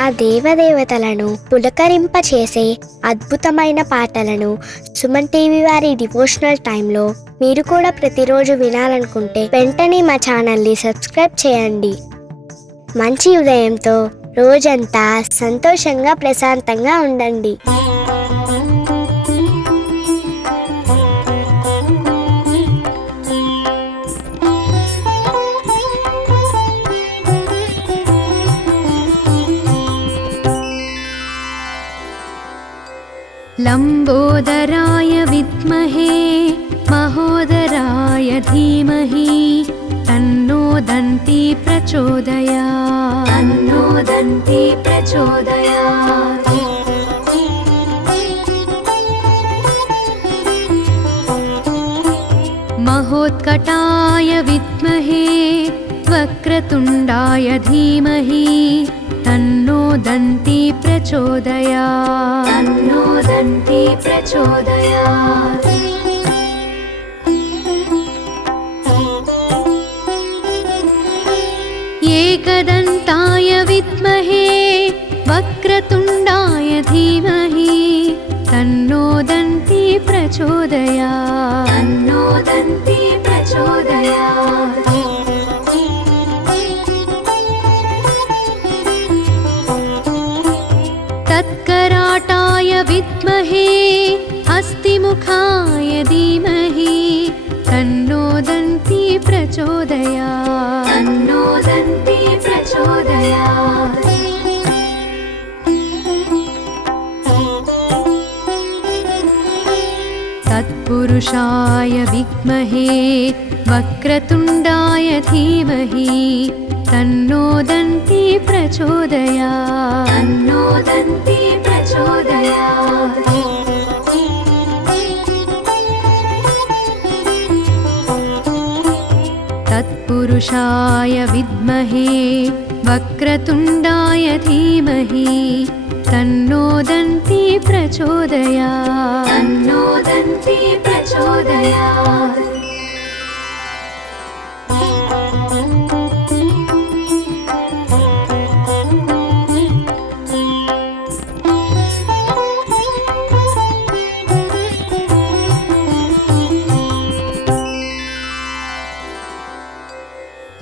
ఆ దేవదేవతలను పులకరింపచేసే అద్భుతమైన పాటలను సుమన్ టీవీ వారి డివోషనల్ టైంలో మీరు కూడా ప్రతిరోజు వినాలనుకుంటే వెంటనే మా ఛానల్ని సబ్స్క్రైబ్ చేయండి. మంచి ఉదయంతో రోజంతా సంతోషంగా ప్రశాంతంగా ఉండండి. लंबोदराय विद्महे महोदराय धीमहि तन्नो दन्ती प्रचोदयात्. तन्नो दन्ती प्रचोदयात्. महोत्कटाय विद्महे वक्रतुण्डाय धीमहि तन्नो दन्ती प्रचोदयात्. तन्नो दन्ती प्रचोदयात्. एकदन्ताय विद्महे वक्रतुण्डाय धीमहि तन्नो दन्ती प्रचोदयात्. तन्नो दन्ती प्रचोदयात्. तत्कराटाय विद्महे हस्तिमुखाय धीमहि तन्नो दन्ती प्रचोदयात्. तन्नो दन्ती प्रचोदयात्. तत्पुरुषाय विद्महे वक्रतुण्डाय धीमहि तन्नो दन्ती प्रचोदयात्. तन्नो दन्ती प्रचोदयात्. तत्पुरुषाय विद्महे वक्रतुण्डाय धीमहि तन्नो दन्ती प्रचोदयात्. तन्नो दन्ती प्रचोदयात्.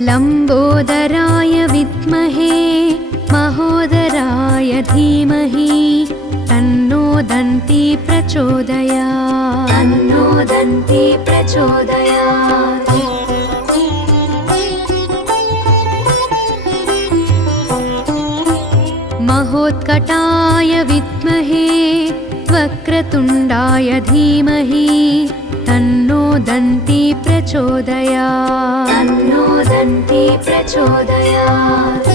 लंबोदराय विद्महे महोदराय धीमहि तन्नो दन्ती प्रचोदयात्. तन्नो दन्ती प्रचोदयात्. महोत्कटाय विद्महे वक्रतुण्डाय धीमहि तन्नो दन्ती प्रचोदयात्. तन्नो दन्ती प्रचोदयात्.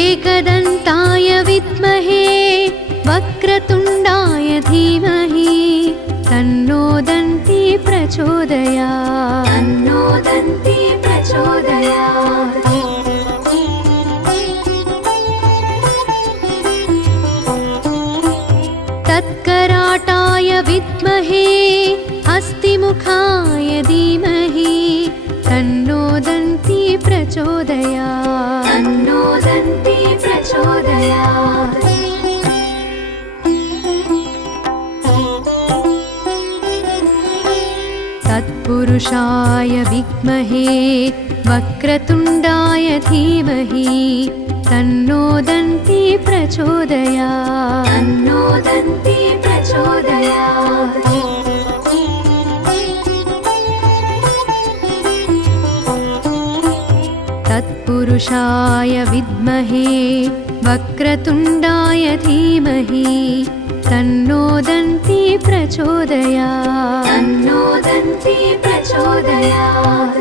एकदन्ताय विद्महे वक्रतुण्डाय धीमहि तन्नो दन्ती प्रचोदयात्. तन्नो दन्ती प्रचोदयात्. तत्कराटाय विद्महे हस्तिमुखाय धीमहि तन्नो दन्ती प्रचोदयात्. तन्नो दन्ती प्रचोदयात्. तत्पुरुषाय विद्महे वक्रतुण्डाय धीमहि तन्नो दन्ती प्रचोदयात्. तन्नो दन्ती प्रचोदयात्. तत्पुरुषाय विद्महे वक्रतुण्डाय धीमहि तन्नो दन्ती प्रचोदयात्. तन्नो दन्ती प्रचोदयात्.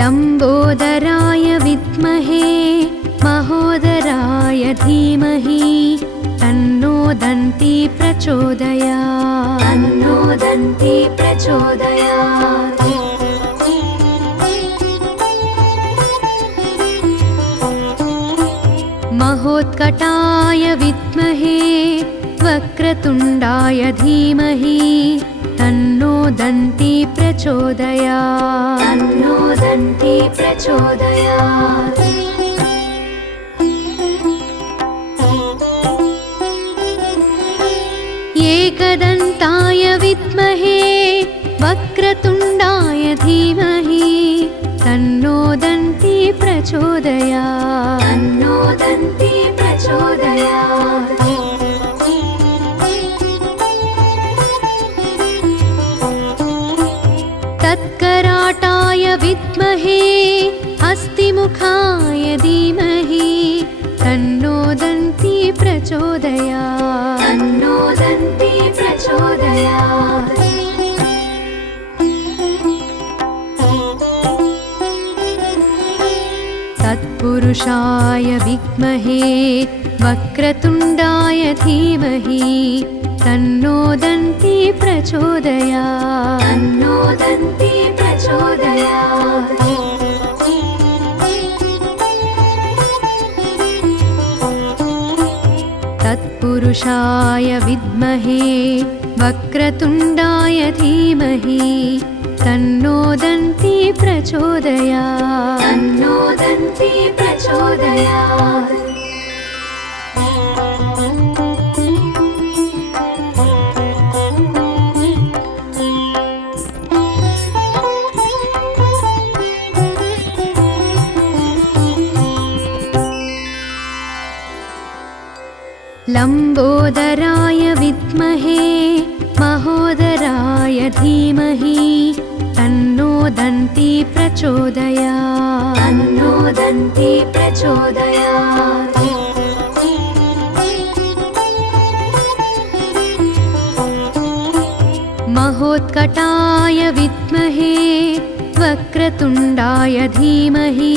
लंबोदराय विद्महे महोदराय धीमहि तन्नो दन्ती प्रचोदयात्. तन्नो दन्ती प्रचोदयात्. महोत्कटाय विद्महे वक्रतुण्डाय धीमहि तन्नो दन्ती प्रचोदयात् तन्नो दन्ती प्रचोदयात्। एकदन्ताय विद्महे वक्रतुण्डाय धीमहि तन्नो दन्ती प्रचोदयात् तन्नो दन्ती प्रचोदयात्। तत्कराटाय विद्महे हस्तिमुखाय धीमहि तन्नो दन्ती प्रचोदयात् तन्नो दन्ती प्रचोदयात्। तत्पुरुषाय विद्महे वक्रतुण्डाय धीमहि तन्नो दन्ती प्रचोदयात् तन्नो दन्ती प्रचोदयात्। तत्पुरुषाय विद्महे वक्रतुण्डाय धीमहि तन्नो दन्ती प्रचोदयात् तन्नो दन्ती प्रचोदयात्। लम्बोदराय विद्महे महोदराय धीमहि तन्नो दन्ती प्रचोदयात् तन्नो दन्ती प्रचोदयात्। महोत्कटाय विद्महे वक्रतुण्डाय धीमहि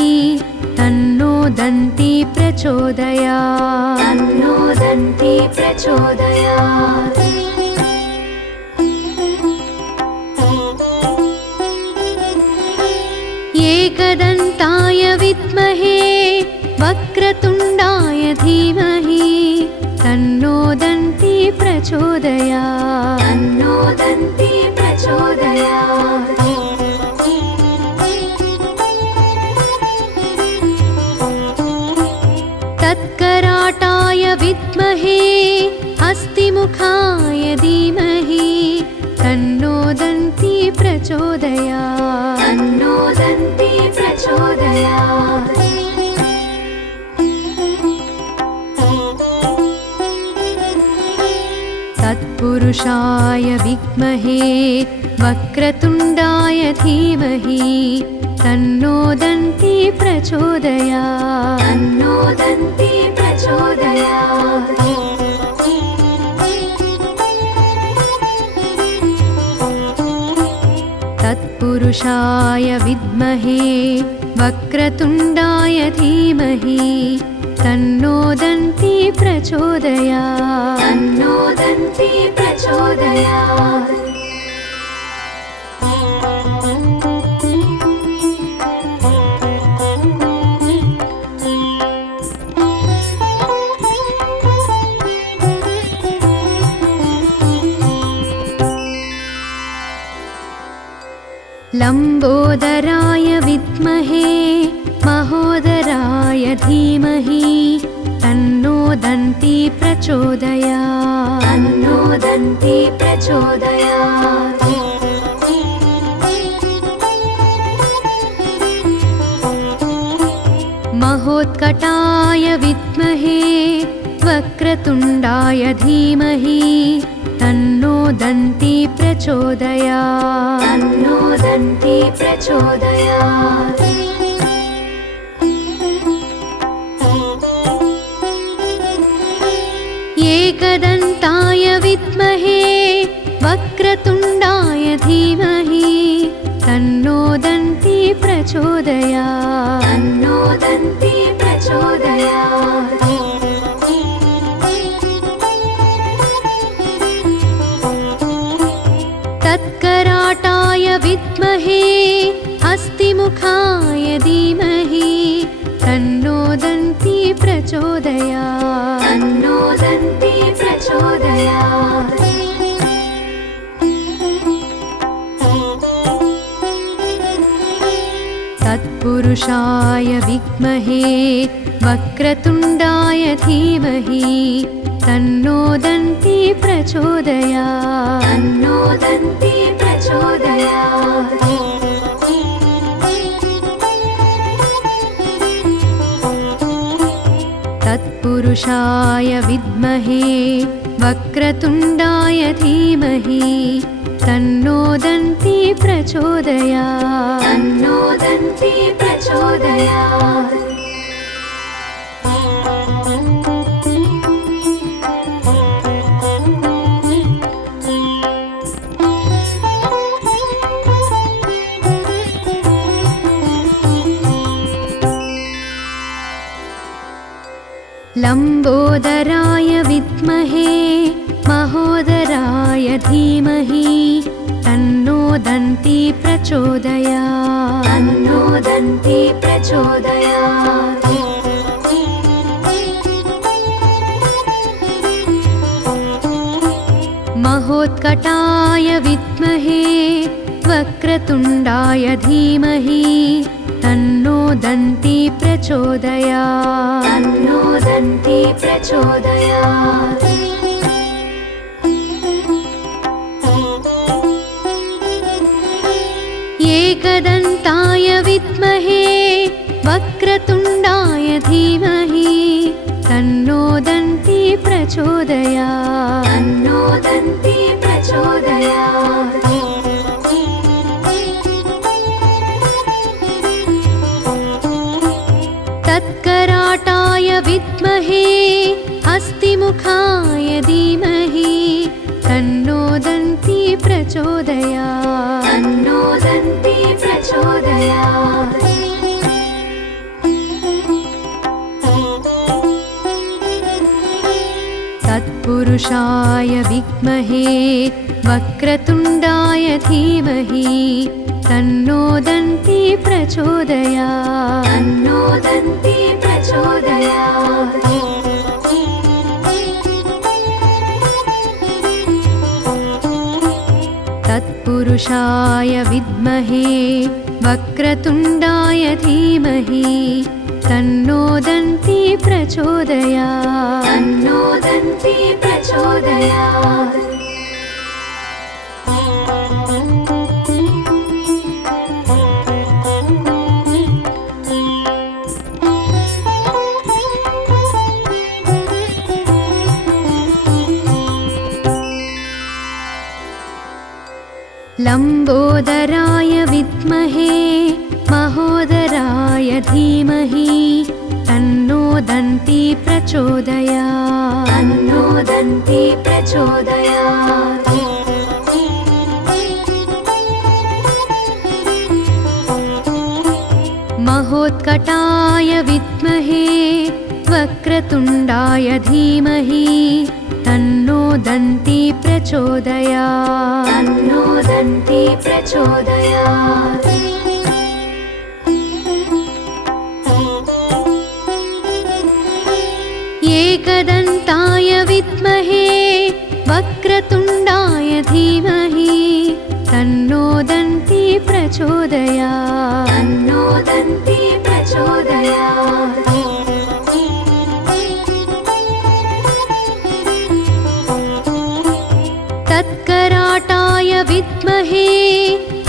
तन्नो दन्ती प्रचोदयात् तन्नो दन्ती प्रचोदयात्। एकदन्ताय विद्महे वक्रतुण्डाय धीमहि तन्नो दन्ती प्रचोदयात् तन्नो दन्ती प्रचोदयात्। तत्कराटाय विद्महे हस्तिमुखाय धीमहि तन्नो दन्ती प्रचोदयात् तन्नो दन्ती प्रचोदयात्। तत्पुरुषाय विद्महे वक्रतुण्डाय धीमहि तन्नो दन्ती प्रचोदयात् तन्नो दन्ती प्रचोदयात्। तत्पुरुषाय विद्महे वक्रतुण्डाय धीमहि तन्नो दन्ती प्रचोदयात् तन्नो दन्ती प्रचोदयात्। लम्बोदराय विद्महे महोदराय धीमहि तन्नो दन्ती प्रचोदयात् तन्नो दन्ती प्रचोदयात्। महोत्कटाय विद्महे वक्रतुण्डाय धीमहि तन्नो दन्ती प्रचोदयात् तन्नो दन्ती प्रचोदयात्। एकदन्ताय विद्महे वक्रतुण्डाय धीमहि तन्नो दन्ती प्रचोदयात् तन्नो दन्ती प्रचोदयात्। तत्कराटाय विद्महे हस्तिमुखाय धीमहि तन्नो दन्ती प्रचोदयात् तन्नो दन्ती प्रचोदयात् तत्पुरुषाय विद्महे वक्रतुण्डाय धीमहि तन्नो दन्ती प्रचोदयात् तन्नो दन्ती प्रचोदयात् तत्पुरुषाय विद्महे वक्रतुण्डाय धीमहि तन्नो दन्ती प्रचोदयात् तन्नो दन्ती प्रचोदयात् लम्बोदराय विद्महे महोदराय धीमहि तन्नो दन्ती प्रचोदयात् तन्नो दन्ती प्रचोदयात् महोत्कटाय विद्महे वक्रतुण्डाय धीमहि तन्नो दन्ती प्रचोदयात् तन्नो दन्ती प्रचोदयात् एकदन्ताय विद्महे वक्रतुण्डाय धीमहि तन्नो दन्ती प्रचोदयात् तन्नो दन्ती प्रचोदयात् तत्कराटाय विद्महे हस्तिमुखाय धीमहि तन्नो दन्ती प्रचोदयात् तन्नो दन्ती प्रचोदयात् तत्पुरुषाय विद्महे वक्रतुण्डाय धीमहि तन्नो दन्ती प्रचोदयात् तन्नो दन्ती प्रचोदयात् तत्पुरुषाय विद्महे वक्रतुण्डाय धीमहि तन्नो दन्ती प्रचोदयात् तन्नो दन्ती प्रचोदयात् लम्बोदराय विद्महे महोदराय धीमहि तन्नो दन्ती प्रचोदयात् तन्नो दन्ती प्रचोदयात् महोत्कटाय विद्महे वक्रतुण्डाय धीमहि तन्नो दन्ती प्रचोदयात् तन्नो दन्ती प्रचोदयात् एकदन्ताय विद्महे वक्रतुण्डाय धीमहि तन्नो दन्ती प्रचोदयात् तन्नो दन्ती प्रचोदयात् तत्कराटाय विद्महे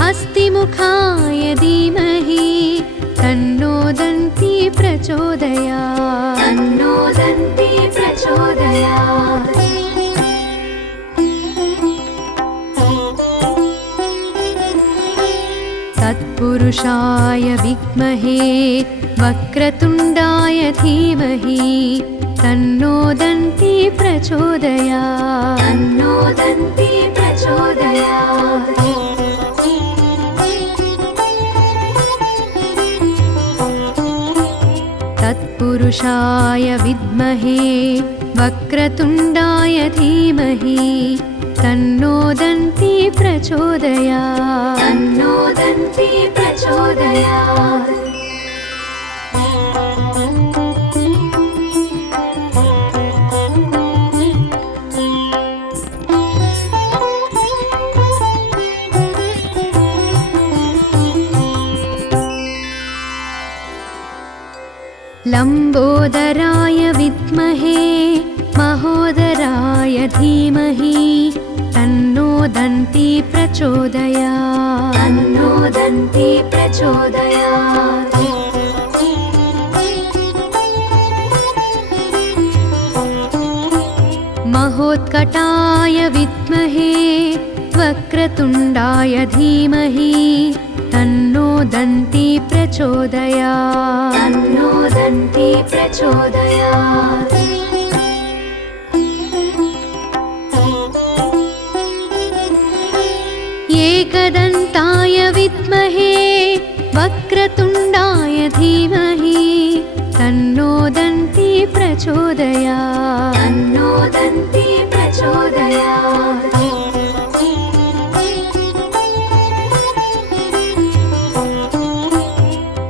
हस्तिमुखाय धीमहि तन्नो दन्ती प्रचोदयात् तन्नो दन्ती प्रचोदयात् तत्पुरुषाय विद्महे वक्रतुण्डाय धीमहि तन्नो दन्ती प्रचोदयात् तन्नो दन्ती प्रचोदयात् तत्पुरुषाय विद्महे वक्रतुण्डाय धीमहि तन्नो दन्ती प्रचोदयात् तन्नो दन्ती प्रचोदयात् लम्बोदराय विद्महे महोदराय धीमहि तन्नो दन्ती प्रचोदयात्। तन्नो दन्ती प्रचोदयात्। महोत्कटाय विद्महे वक्रतुण्डाय धीमहि तन्नो दन्ती प्रचोदयात्। तन्नो दन्ती प्रचोदयात्। एकदन्ताय विद्महे वक्रतुण्डाय धीमहि तन्नो दन्ती प्रचोदयात्। तन्नो दन्ती प्रचोदयात्।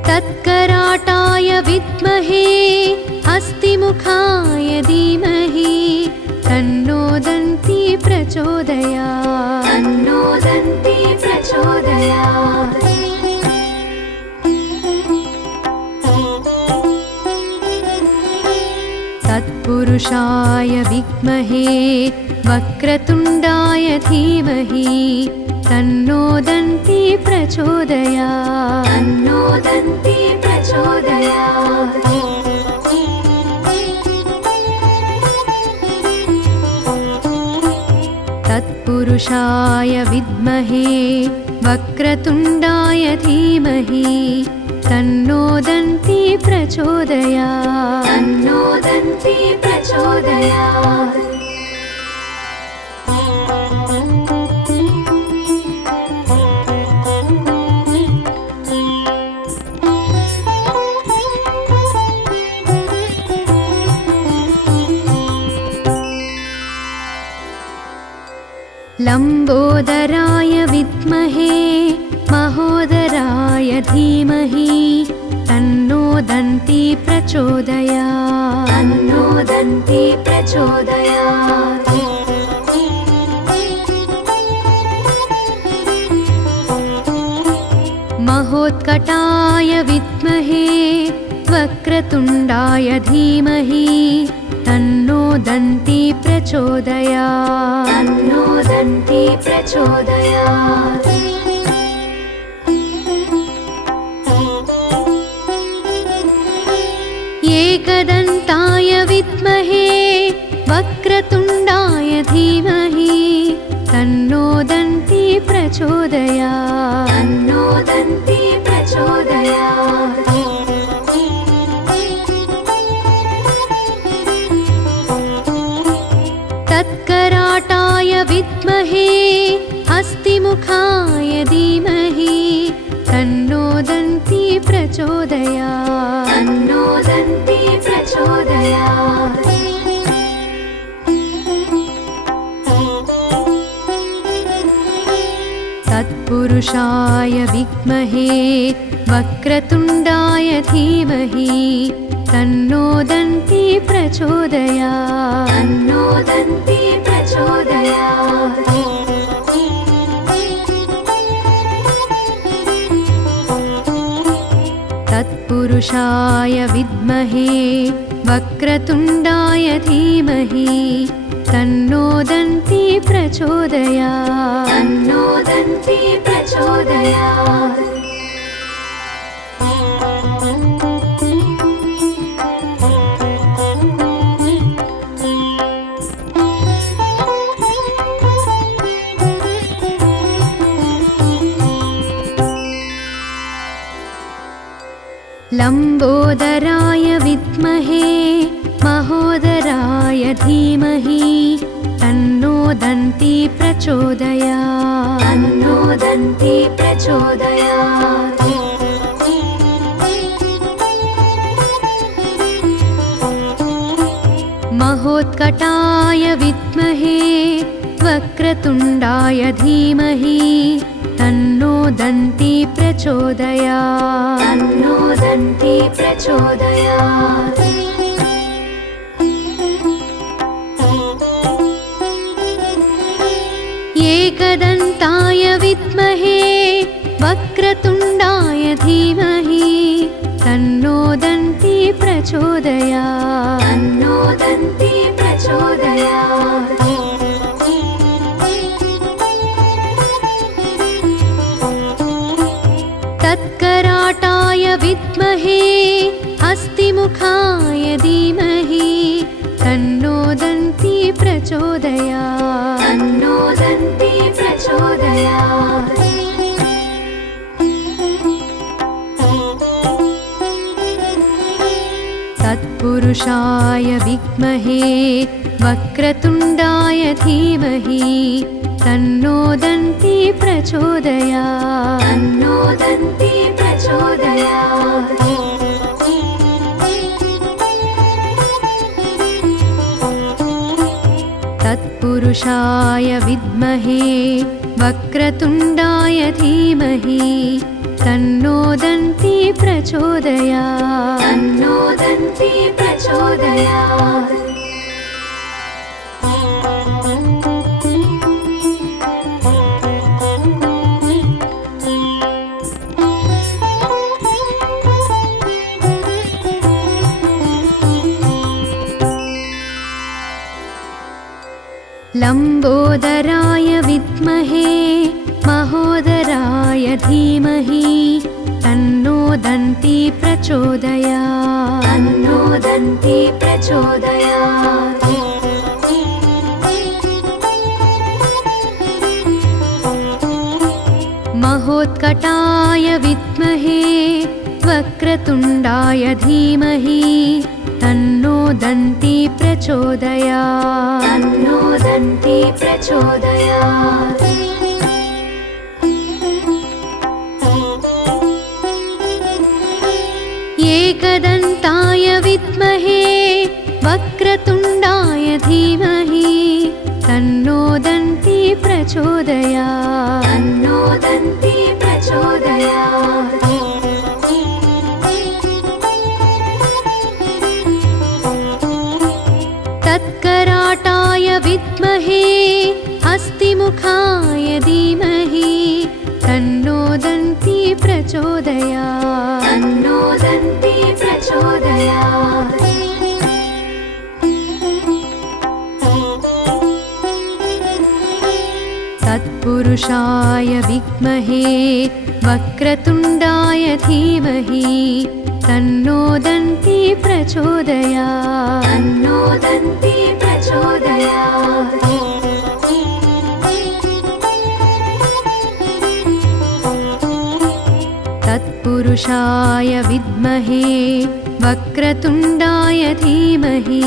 तत्कराटाय विद्महे हस्तिमुखाय धीमहि तन्नो दन्ती प्रचोदयात्। तन्नो दन्ती प्रचोदयात्। तत्पुरुषाय विद्महे वक्रतुण्डाय धीमहि तन्नो दन्ती प्रचोदयात्। तन्नो दन्ती प्रचोदयात्। तत्पुरुषाय विद्महे वक्रतुण्डाय धीमहि तन्नो दन्ती प्रचोदयात्। तन्नो दन्ती प्रचोदयात्। लम्बोदराय विद्महे महोदराय धीमहि तन्नो दन्ती प्रचोदयात्। तन्नो दन्ती प्रचोदयात्। महोत्कटाय विद्महे वक्रतुण्डाय धीमहि तन्नो दन्ती प्रचोदयात्। तन्नो दन्ती प्रचोदयात्। एकदन्ताय विद्महे वक्रतुण्डाय धीमहि तन्नो दन्ती प्रचोदयात्। तन्नो दन्ती प्रचोदयात्। तत्कराटाय विद्महे हस्तिमुखाय धीमहि तन्नो दन्ती प्रचोदयात्। तन्नो दन्ती प्रचोदयात्। तत्पुरुषाय विद्महे वक्रतुण्डाय धीमहि तन्नो दन्ती प्रचोदयात्। तन्नो दन्ती प्रचोदयात्। तत्पुरुषाय विद्महे वक्रतुण्डाय धीमहि तन्नो दन्ती प्रचोदयात्। तन्नो दन्ती प्रचोदयात्। लम्बोदराय विद्महे महोदराय धीमहि तन्नो दन्ती प्रचोदयात्। तन्नो दन्ती प्रचोदयात्। महोत्कटाय विद्महे वक्रतुण्डाय धीमहि तन्नो दन्ती प्रचोदयात्। तन्नो दन्ती प्रचोदयात्। एकदन्ताय विद्महे वक्रतुण्डाय धीमहि तन्नो दन्ती प्रचोदयात्। प्रचोदयात् तन्नो दन्ती प्रचोदयात् तत्कराटाय विद्महे हस्तिमुखाय धीमहि तन्नो दन्ती प्रचोदयात् तन्नो दन्ती प्रचोदयात् तत्पुरुषाय विद्महे वक्रतुण्डाय धीमहि तन्नो दन्ती प्रचोदयात् तन्नो दन्ती प्रचोदयात् तत्पुरुषाय विद्महे वक्रतुण्डाय धीमहि तन्नो दन्ती प्रचोदयात् तन्नो दन्ती प्रचोदयात् लम्बोदराय विद्महे महोदराय धीमहि तन्नो दन्ती प्रचोदयात् तन्नो दन्ती प्रचोदयात् महोत्कटाय विद्महे वक्रतुण्डाय धीमहि तन्नो दन्ती प्रचोदयात् तन्नो दन्ती प्रचोदयात् एकदन्ताय विद्महे वक्रतुण्डाय धीमहि तन्नो दन्ती प्रचोदयात् तन्नो दन्ती प्रचोदयात् तत्कराटाय विद्महे हस्तिमुखाय धीमहि तन्नो दन्ती प्रचोदयात् तन्नो दन्ती प्रचोदयात् तत्पुरुषाय विद्महे वक्रतुण्डाय धीमहि तन्नो दन्ती प्रचोदयात् तन्नो दन्ती प्रचोदयात् तत्पुरुषाय विद्महे वक्रतुण्डाय धीमहि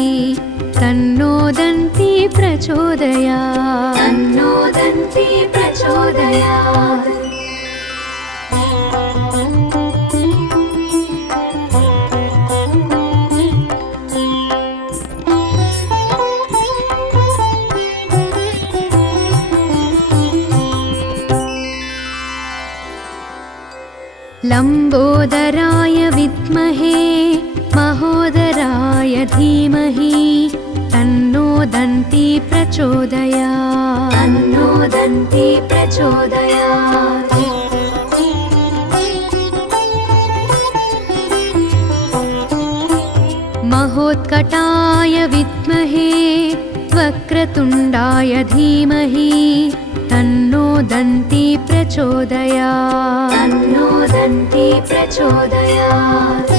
तन्नो दन्ती प्रचोदयात् तन्नो दन्ती प्रचोदयात् लम्बोदराय विद्महे महोदराय धीमहि तन्नो दन्ती प्रचोदयात् तन्नो दन्ती प्रचोदयात् महोत्कटाय विद्महे वक्रतुण्डाय धीमहि तन्नो दन्ती प्रचोदयात् तन्नो दन्ती प्रचोदयात्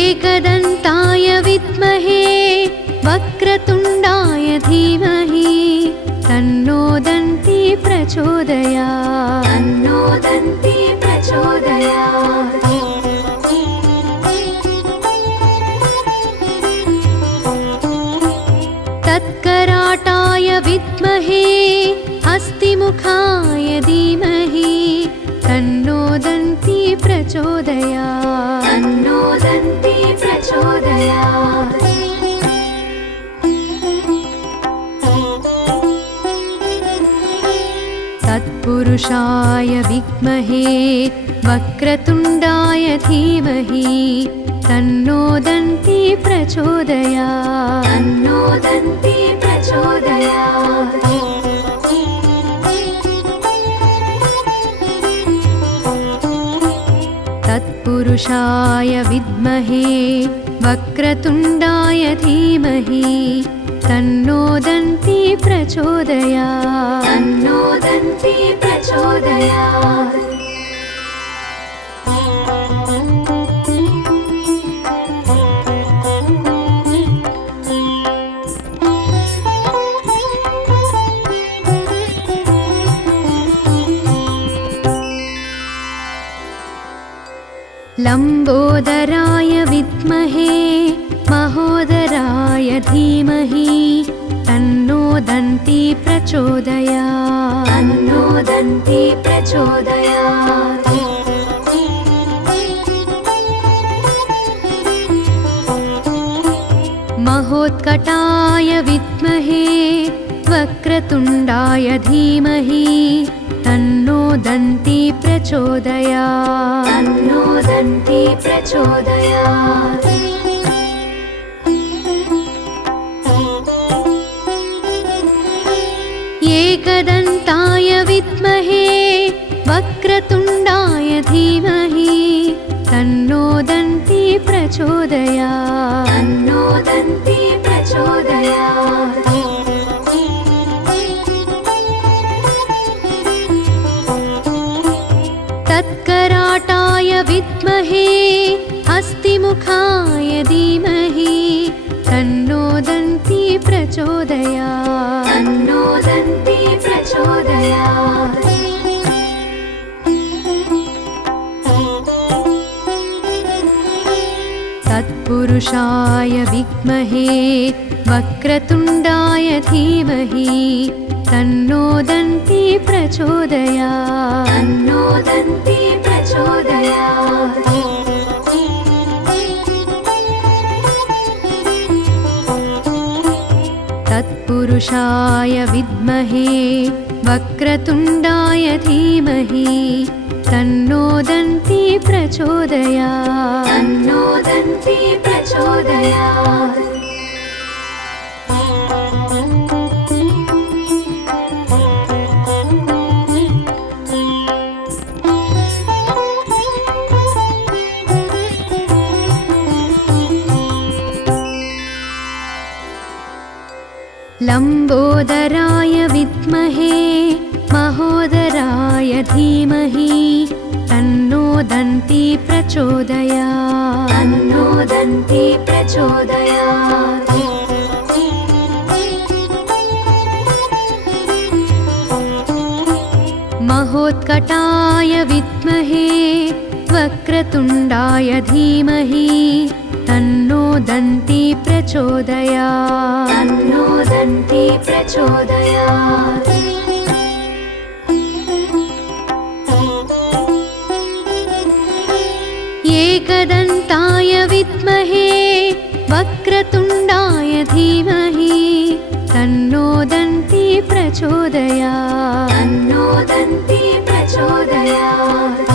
एकदन्ताय विद्महे वक्रतुण्डाय धीमहि तन्नो दन्ती प्रचोदयात् तन्नो दन्ती प्रचोदयात् तत्कराटाय विद्महे हस्तिमुखाय धीमहि तन्नो दन्ती प्रचोदयात् तन्नो दन्ती प्रचोदयात् तत्पुरुषाय विद्महे वक्रतुण्डाय धीमहि तन्नो दन्ती प्रचोदयात् तन्नो दन्ती प्रचोदयात् तत्पुरुषाय विद्महे वक्रतुण्डाय धीमहि तन्नो दन्ती प्रचोदयात् तन्नो दन्ती प्रचोदयात् लम्बोदराय विद्महे महोदराय धीमहि तन्नो दन्ती प्रचोदयात् तन्नो दन्ती प्रचोदयात् महोत्कटाय विद्महे वक्रतुण्डाय धीमहि तन्नो दन्ती प्रचोदयात् तन्नो दन्ती प्रचोदयात् एकदन्ताय विद्महे वक्रतुण्डाय धीमहि तन्नो दन्ती प्रचोदयात् तन्नो दन्ती प्रचोदयात् तत्कराटाय विद्महे हस्तिमुखाय धीमहि तन्नो दन्ती प्रचोदयात् तन्नो दन्ती प्रचोदयात् तत्पुरुषाय विद्महे वक्रतुण्डाय धीमहि तन्नो दन्ती प्रचोदयात् तन्नो दन्ती प्रचोदयात् तत्पुरुषाय विद्महे वक्रतुण्डाय धीमहि तन्नो दन्ती प्रचोदयात् तन्नो दन्ती प्रचोदयात् लम्बोदराय विद्महे महोदराय धीमहि तन्नो दन्ती प्रचोदयात् तन्नो दन्ती प्रचोदयात् महोत्कटाय विद्महे वक्रतुण्डाय धीमहि तन्नो दन्ती प्रचोदयात् तन्नो दन्ती प्रचोदयात् एकदन्ताय विद्महे वक्रतुण्डाय धीमहि तन्नो दन्ती प्रचोदयात् तन्नो दन्ती प्रचोदयात्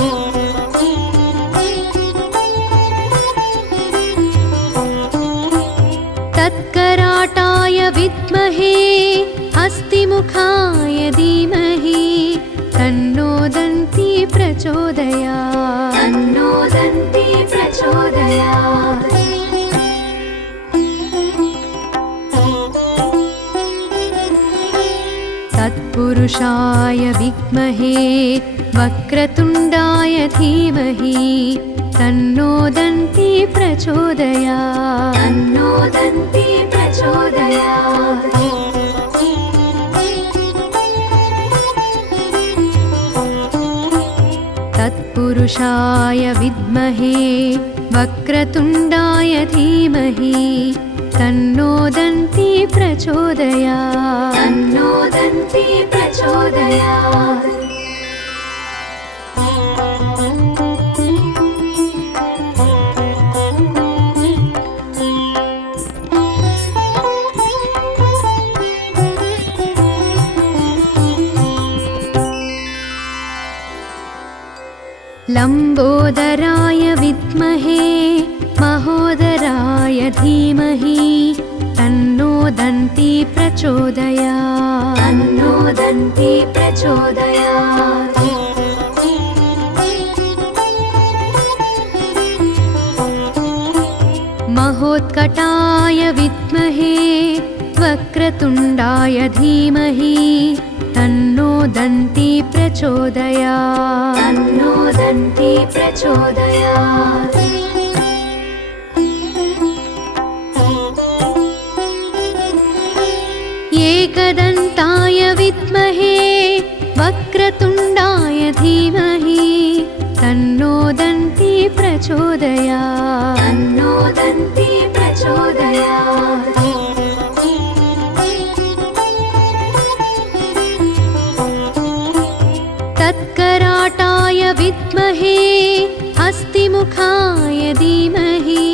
तत्कराटाय विद्महे हस्तिमुखाय धीमहि तन्नो दन्ती प्रचोदयात् तन्नो दन्ती प्रचोदयात् तत्पुरुषाय विद्महे वक्रतुण्डाय धीमहि तन्नो दन्ती प्रचोदयात् तन्नो दन्ती प्रचोदयात् तत्पुरुषाय विद्महे वक्रतुण्डाय धीमहि तन्नो दन्ती प्रचोदयात् तन्नो दन्ती प्रचोदयात् लम्बोदराय विद्महे महोदराय धीमहि तन्नो दन्ती प्रचोदयात् तन्नो दन्ती प्रचोदयात् महोत्कटाय विद्महे वक्रतुण्डाय धीमहि तन्नो दन्ती प्रचोदयात् तन्नो दन्ती प्रचोदयात् एकदन्ताय विद्महे वक्रतुण्डाय धीमहि तन्नो दन्ती प्रचोदयात् तन्नो दन्ती प्रचोदयात् तत्कराटाय विद्महे हस्तिमुखाय धीमहि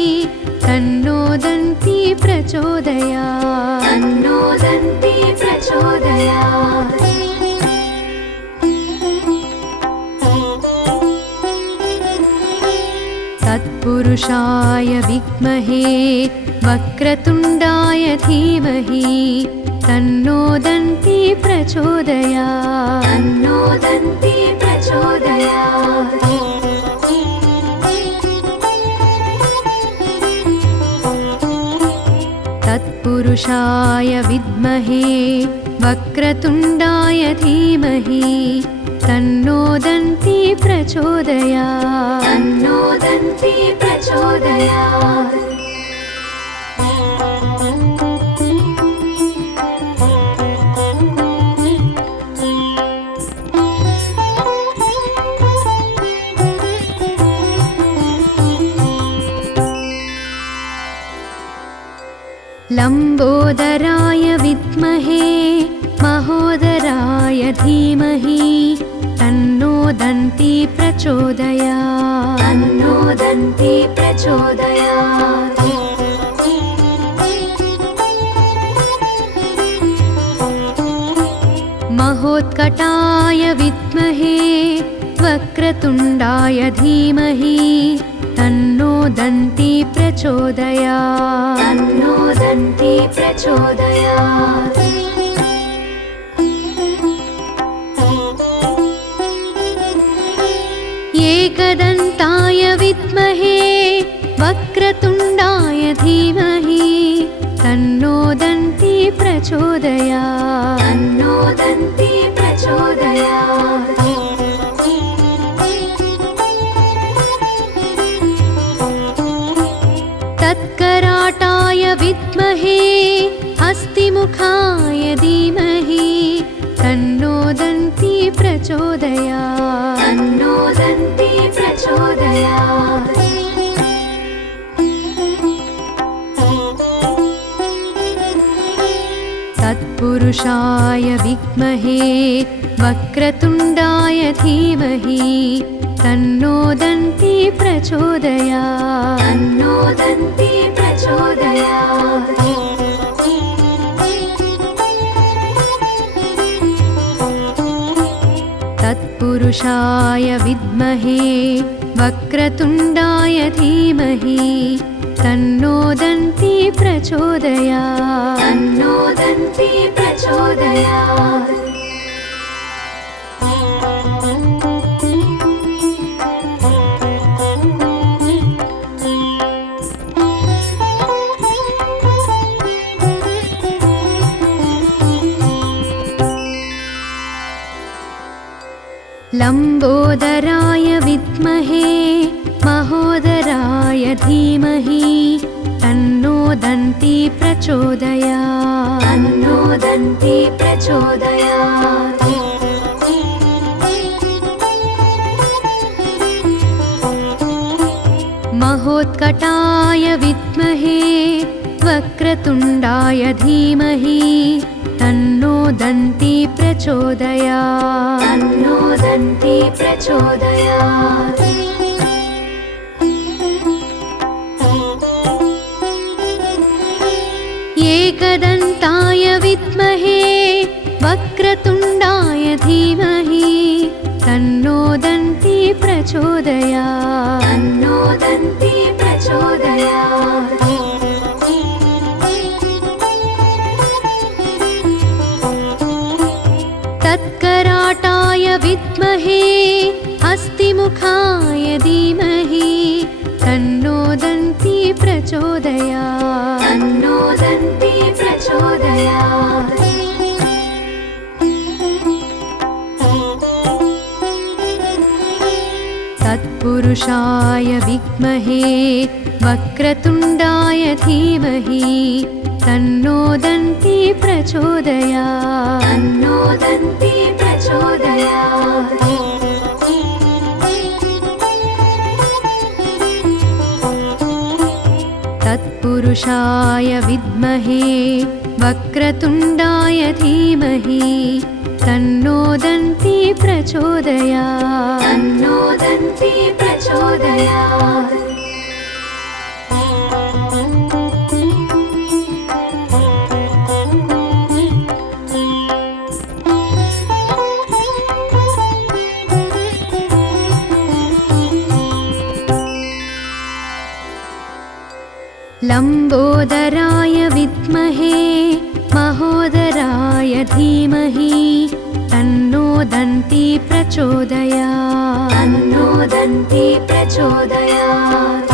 तन्नो दन्ती प्रचोदयात् तन्नो दन्ती प्रचोदयात् तत्पुरुषाय विद्महे वक्रतुण्डाय धीमहि तन्नो दन्ती प्रचोदयात् तन्नो दन्ती प्रचोदयात् तत्पुरुषाय विद्महे वक्रतुण्डाय धीमहि तन्नो दन्ती प्रचोदयात् तन्नो दन्ती प्रचोदयात् लम्बोदराय विद्महे महोदराय धीमहि तन्नो दन्ती प्रचोदयात् तन्नो दन्ती प्रचोदयात् महोत्कटाय विद्महे वक्रतुण्डाय धीमहि तन्नो दन्ती प्रचोदयात् तन्नो दन्ती प्रचोदयात् एकदन्ताय विद्महे वक्रतुण्डाय धीमहि तन्नो दन्ती प्रचोदयात् तन्नो दन्ती प्रचोदयात् तत्कराटाय विद्महे हस्तिमुखाय धीमहि तन्नो दन्ती प्रचोदयात् तन्नो दन्ती प्रचोदयात् तत्पुरुषाय विद्महे वक्रतुण्डाय धीमहि तन्नो दन्ती प्रचोदयात् तन्नो दन्ती प्रचोदयात् तत्पुरुषाय विद्महे वक्रतुण्डाय धीमहि तन्नो दन्ती प्रचोदयात् तन्नो दन्ती प्रचोदयात् लम्बोदराय विद्महे महोदराय धीमहि तन्नो दन्ती प्रचोदयात् तन्नो दन्ती प्रचोदयात् महोत्कटाय विद्महे वक्रतुण्डाय धीमहि तन्नो दन्ती प्रचोदयात् तन्नो दन्ती प्रचोदयात् एकदन्ताय विद्महे वक्रतुण्डाय धीमहि तन्नो दन्ती प्रचोदयात् तन्नो दन्ती प्रचोदयात् तत्कराटाय विद्महे हस्तिमुखाय धीमहि तन्नो दन्ती प्रचोदयात् तत्पुरुषाय विद्महे वक्रतुण्डाय धीमहि तन्नो दन्ती प्रचोदयात् तन्नो दन्ती प्रचोदयात् तत्पुरुषाय विद्महे वक्रतुण्डाय धीमहि तन्नो दन्ती प्रचोदयात् तन्नो दन्ती प्रचोदयात् लम्बोदराय विद्महे महोदराय धीमहि तन्नो दन्ती प्रचोदयात् तन्नो दन्ती प्रचोदयात्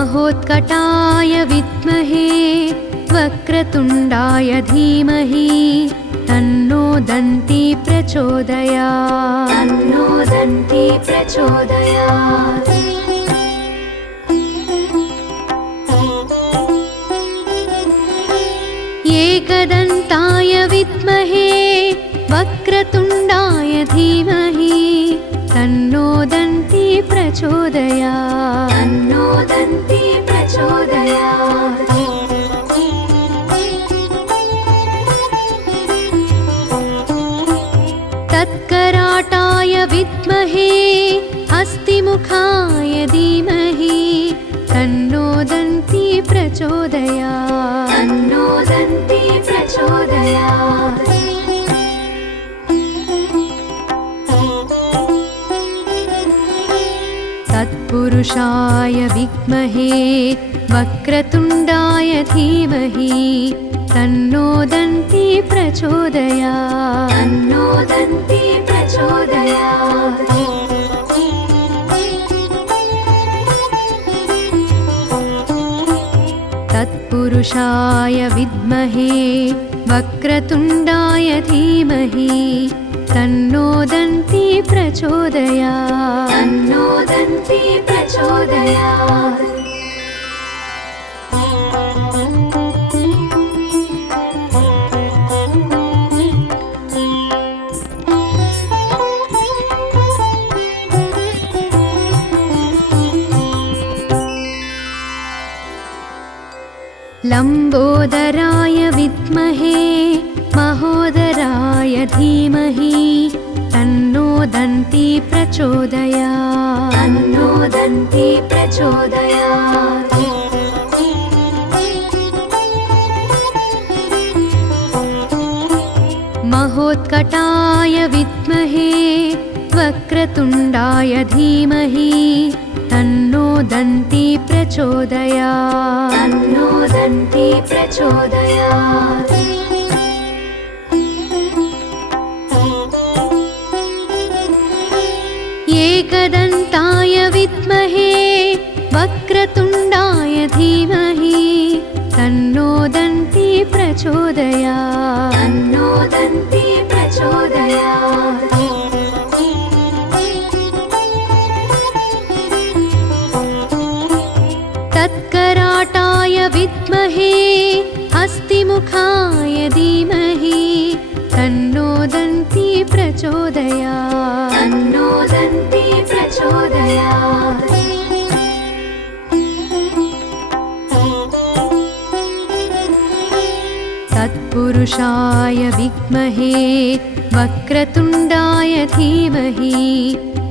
महोत्कटाय विद्महे वक्रतुण्डाय धीमहि तन्नो दन्ती प्रचोदयात् तन्नो दन्ती प्रचोदयात् एकदन्ताय विद्महे वक्रतुण्डाय धीमहि तन्नो दन्ती प्रचोदयात् तन्नो दन्ती प्रचोदयात् तत्कराटाय विद्महे हस्तिमुखाय धीमहि तन्नो दन्ती प्रचोदयात् तन्नो दन्ती प्रचोदयात् तत्पुरुषाय विद्महे वक्रतुण्डाय धीमहि तन्नो दन्ती प्रचोदयात् तन्नो दन्ती प्रचोदयात् तत्पुरुषाय विद्महे वक्रतुण्डाय धीमहि तन्नो दन्ती प्रचोदयात् तन्नो दन्ती प्रचोदयात् लम्बोदराय विद्महे महोदराय धीमहि तन्नो दन्ती प्रचोदयात् तन्नो दन्ती प्रचोदयात् महोत्कटाय विद्महे वक्रतुण्डाय धीमहि तन्नो दन्ती प्रचोदयात् तन्नो दन्ती प्रचोदयात् एकदन्ताय विद्महे वक्रतुण्डाय धीमहि तन्नो दन्ती प्रचोदयात् तन्नो दन्ती प्रचोदयात् तत्कराटाय विद्महे हस्तिमुखाय धीमहि तन्नो दन्ती प्रचोदयात् तन्नो दन्ती प्रचोदयात् तत्पुरुषाय विद्महे वक्रतुण्डाय धीमहि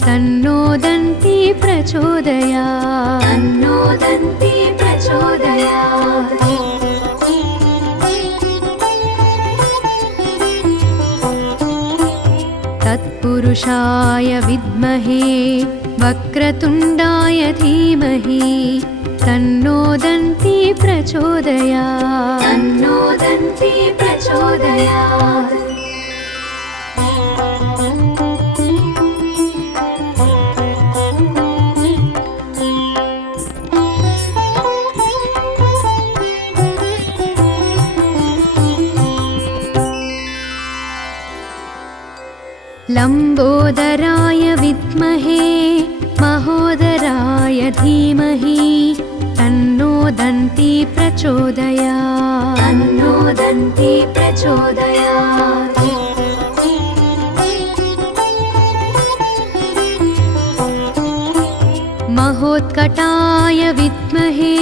तन्नो दन्ती प्रचोदयात् तन्नो दन्ती प्रचोदयात् तत्पुरुषाय विद्महे वक्रतुण्डाय धीमहि तन्नो दन्ती प्रचोदयात् तन्नो दन्ती प्रचोदयात् लम्बोदराय विद्महे महोदराय धीमहि तन्नो दन्ती प्रचोदयात् तन्नो दन्ती प्रचोदयात् महोत्कटाय विद्महे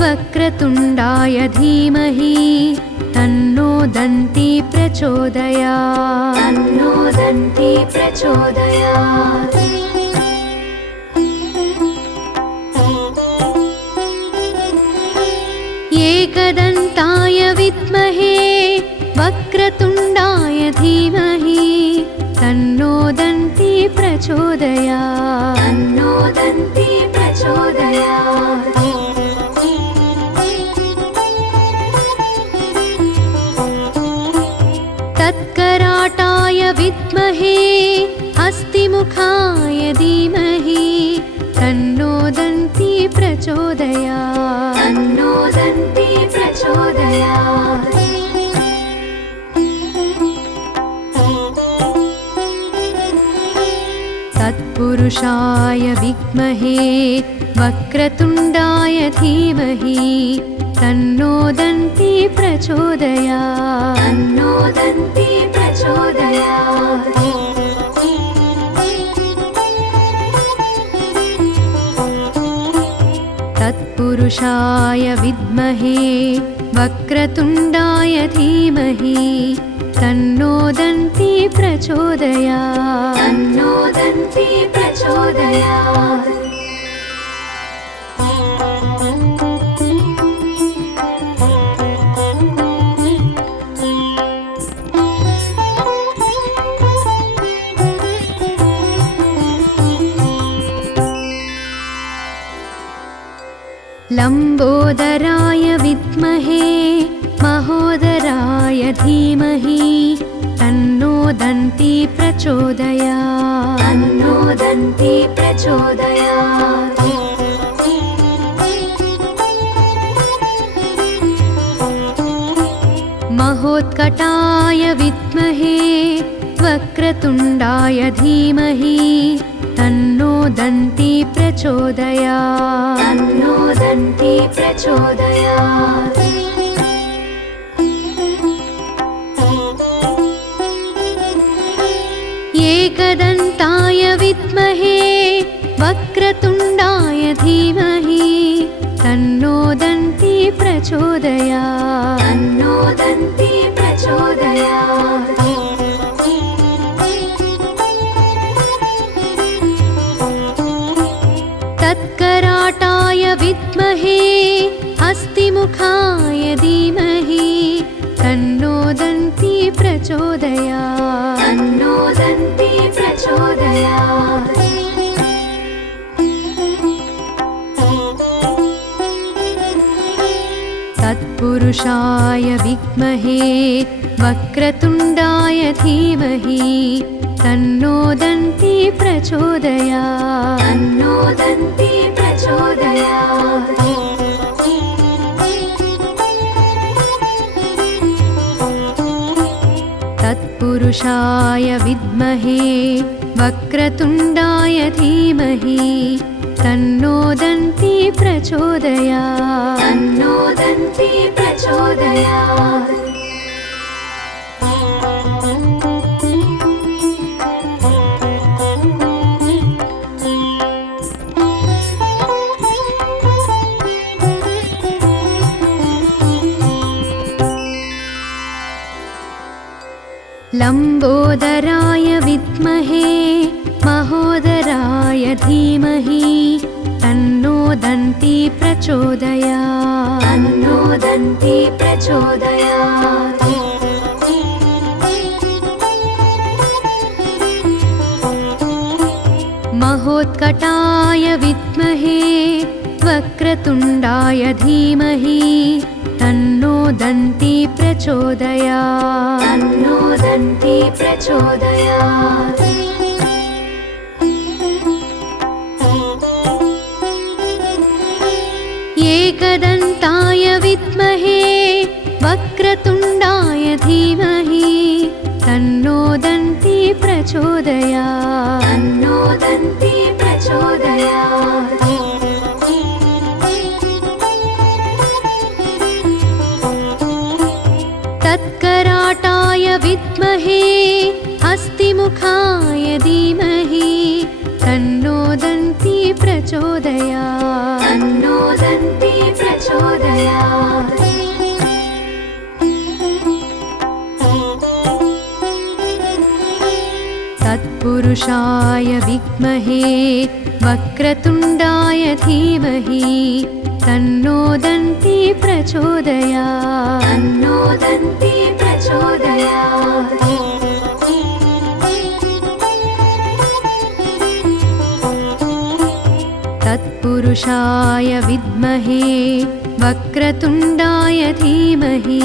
वक्रतुण्डाय धीमहि तन्नो दन्ती प्रचोदयात् तन्नो दन्ती प्रचोदयात् एकदन्ताय विद्महे वक्रतुण्डाय धीमहि तन्नो दन्ती प्रचोदयात् तन्नो दन्ती प्रचोदयात् तत्कराटाय विद्महे हस्तिमुखाय धीमहि तन्नो दन्ती प्रचोदयात् तन्नो दन्ती प्रचोदयात् तत्पुरुषाय विद्महे वक्रतुण्डाय धीमहि तन्नो दन्ती प्रचोदयात् तन्नो दन्ती प्रचोदयात् तत्पुरुषाय विद्महे वक्रतुण्डाय धीमहि तन्नो दन्ती प्रचोदयात् तन्नो दन्ती प्रचोदयात् लम्बोदराय विद्महे महोदराय धीमहि तन्नो दन्ती प्रचोदयात् तन्नो दन्ती प्रचोदयात् महोत्कटाय विद्महे वक्रतुण्डाय धीमहि तन्नो दन्ती प्रचोदयात् तन्नो दन्ती प्रचोदयात् एकदन्ताय विद्महे वक्रतुण्डाय धीमहि तन्नो दन्ती प्रचोदयात् तन्नो दन्ती प्रचोदयात् तत्कराटाय विद्महे हस्तिमुखाय धीमहि तन्नो दन्ती प्रचोदयात् तन्नो दन्ती प्रचोदयात् तत्पुरुषाय विद्महे वक्रतुण्डाय धीमहि तन्नो दन्ती प्रचोदयात् तन्नो दन्ती प्रचोदयात् तत्पुरुषाय विद्महे वक्रतुण्डाय धीमहि तन्नो दन्ती प्रचोदयात् तन्नो दन्ती प्रचोदयात् लम्बोदराय विद्महे महोदराय धीमहि तन्नो दन्ती प्रचोदयात् तन्नो दन्ती प्रचोदयात् महोत्कटाय विद्महे वक्रतुण्डाय धीमहि तन्नो दन्ती प्रचोदयात् तन्नो दन्ती प्रचोदयात् एकदन्ताय विद्महे वक्रतुण्डाय धीमहि तन्नो दन्ती प्रचोदयात् प्रचोदयात् तन्नो दन्ती प्रचोदयात् तत्कराटाय विद्महे हस्तिमुखाय धीमहि तन्नो दन्ती प्रचोदयात् तन्नो दन्ती प्रचोदयात् तत्पुरुषाय विद्महे वक्रतुण्डाय धीमहि तन्नो दन्ती प्रचोदयात् तन्नो दन्ती प्रचोदयात् तत्पुरुषाय विद्महे वक्रतुण्डाय धीमहि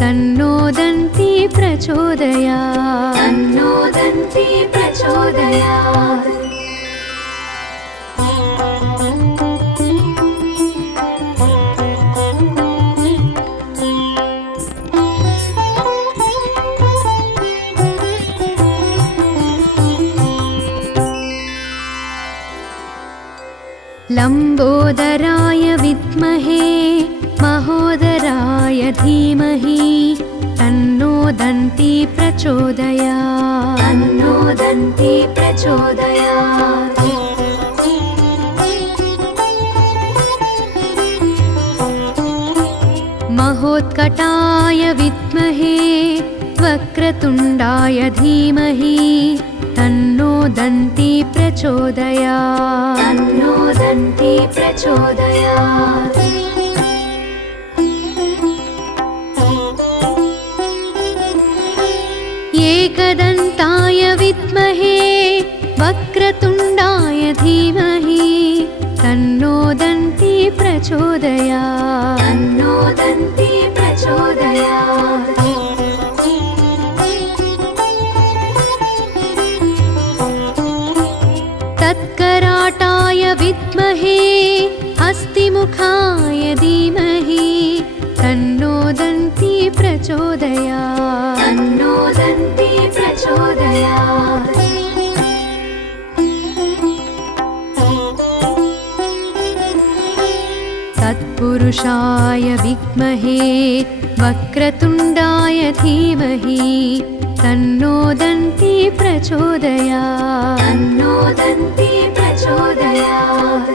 तन्नो दन्ती प्रचोदयात् तन्नो दन्ती प्रचोदयात् लम्बोदराय विद्महे महोदराय धीमहि तन्नो दन्ती प्रचोदयात् तन्नो दन्ती प्रचोदयात् महोत्कटाय विद्महे वक्रतुण्डाय धीमहि तन्नो दन्ती प्रचोदयात् तन्नो दन्ती प्रचोदयात् एकदन्ताय विद्महे वक्रतुण्डाय धीमहि तन्नो दन्ती प्रचोदयात् तन्नो दन्ती प्रचोदयात् तत्कराटाय विद्महे हस्तिमुखाय धीमहि तन्नो दन्ती प्रचोदयात् तन्नो दन्ती प्रचोदयात् तत्पुरुषाय विद्महे वक्रतुण्डाय धीमहि तन्नो दन्ती प्रचोदयात् तन्नो दन्ती प्रचोदयात्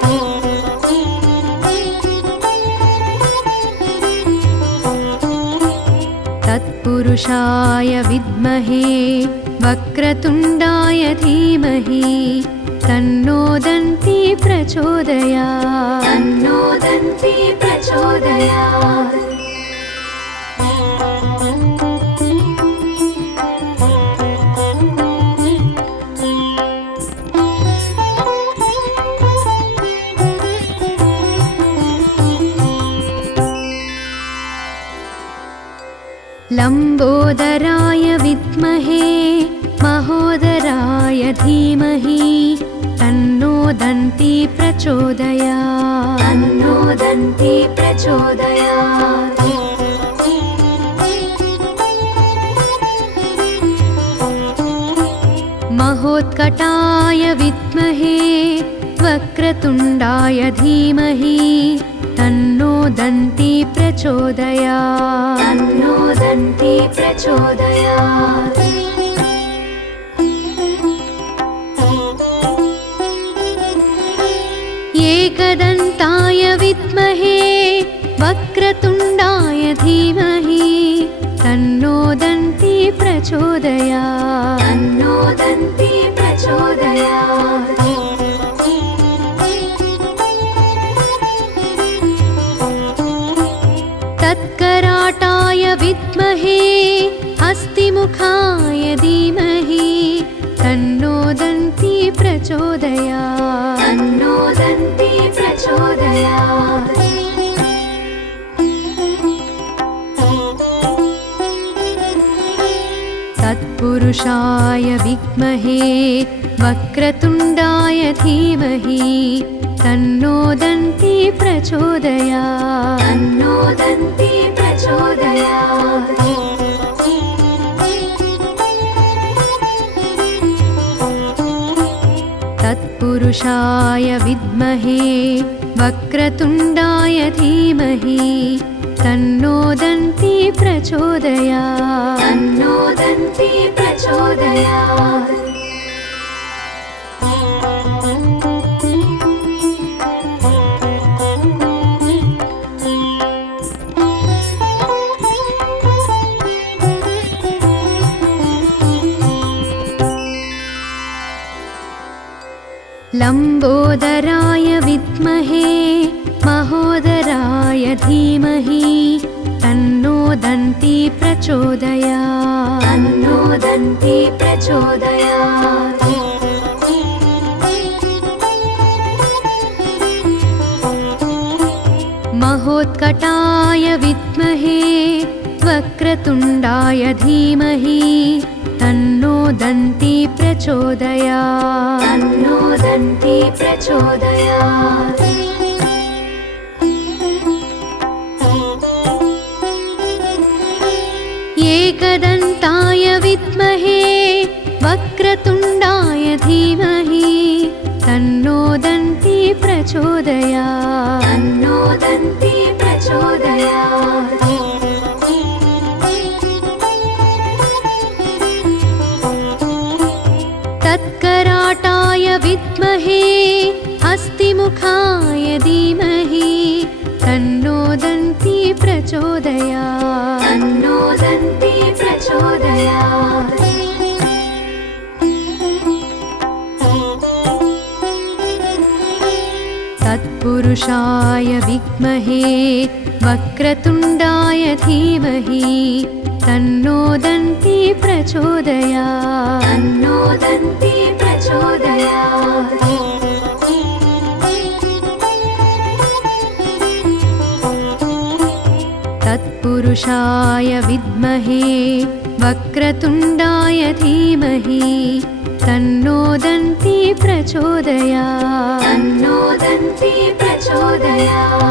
तत्पुरुषाय विद्महे वक्रतुण्डाय धीमहि तन्नो दन्ती प्रचोदयात् तन्नो दन्ती प्रचोदयात् लम्बोदराय विद्महे महोदराय धीमहि तन्नो दन्ती प्रचोदयात् तन्नो दन्ती प्रचोदयात् महोत्कटाय विद्महे वक्रतुण्डाय धीमहि तन्नो दन्ती प्रचोदयात् तन्नो दन्ती प्रचोदयात् एकदन्ताय विद्महे वक्रतुण्डाय धीमहि तन्नो दन्ती प्रचोदयात् तन्नो दन्ती प्रचोदयात् तत्कराटाय विद्महे हस्तिमुखाय धीमहि तन्नो दन्ती प्रचोदयात् तन्नो दन्ती प्रचोदयात् तत्पुरुषाय विद्महे वक्रतुण्डाय धीमहि तन्नो दन्ती प्रचोदयात् तन्नो दन्ती प्रचोदयात् तत्पुरुषाय विद्महे वक्रतुण्डाय धीमहि तन्नो दन्ती प्रचोदयात् तन्नो दन्ती प्रचोदयात् लम्बोदराय विद्महे महोदराय धीमहि तन्नो दन्ती प्रचोदयात् तन्नो दन्ती प्रचोदयात् महोत्कटाय विद्महे वक्रतुण्डाय धीमहि तन्नो दन्ती प्रचोदयात् तन्नो दन्ती प्रचोदयात् एकदन्ताय विद्महे वक्रतुण्डाय धीमहि तन्नो दन्ती प्रचोदयात् तन्नो दन्ती प्रचोदयात् तत्कराटाय विद्महे हस्तिमुखाय धीमहि तन्नो दन्ती प्रचोदयात् तन्नो दन्ती प्रचोदयात् तत्पुरुषाय विद्महे वक्रतुण्डाय धीमहि तन्नो दन्ती प्रचोदयात् तन्नो दन्ती प्रचोदयात् तत्पुरुषाय विद्महे वक्रतुण्डाय धीमहि तन्नो दन्ती प्रचोदयात् तन्नो दन्ती प्रचोदयात्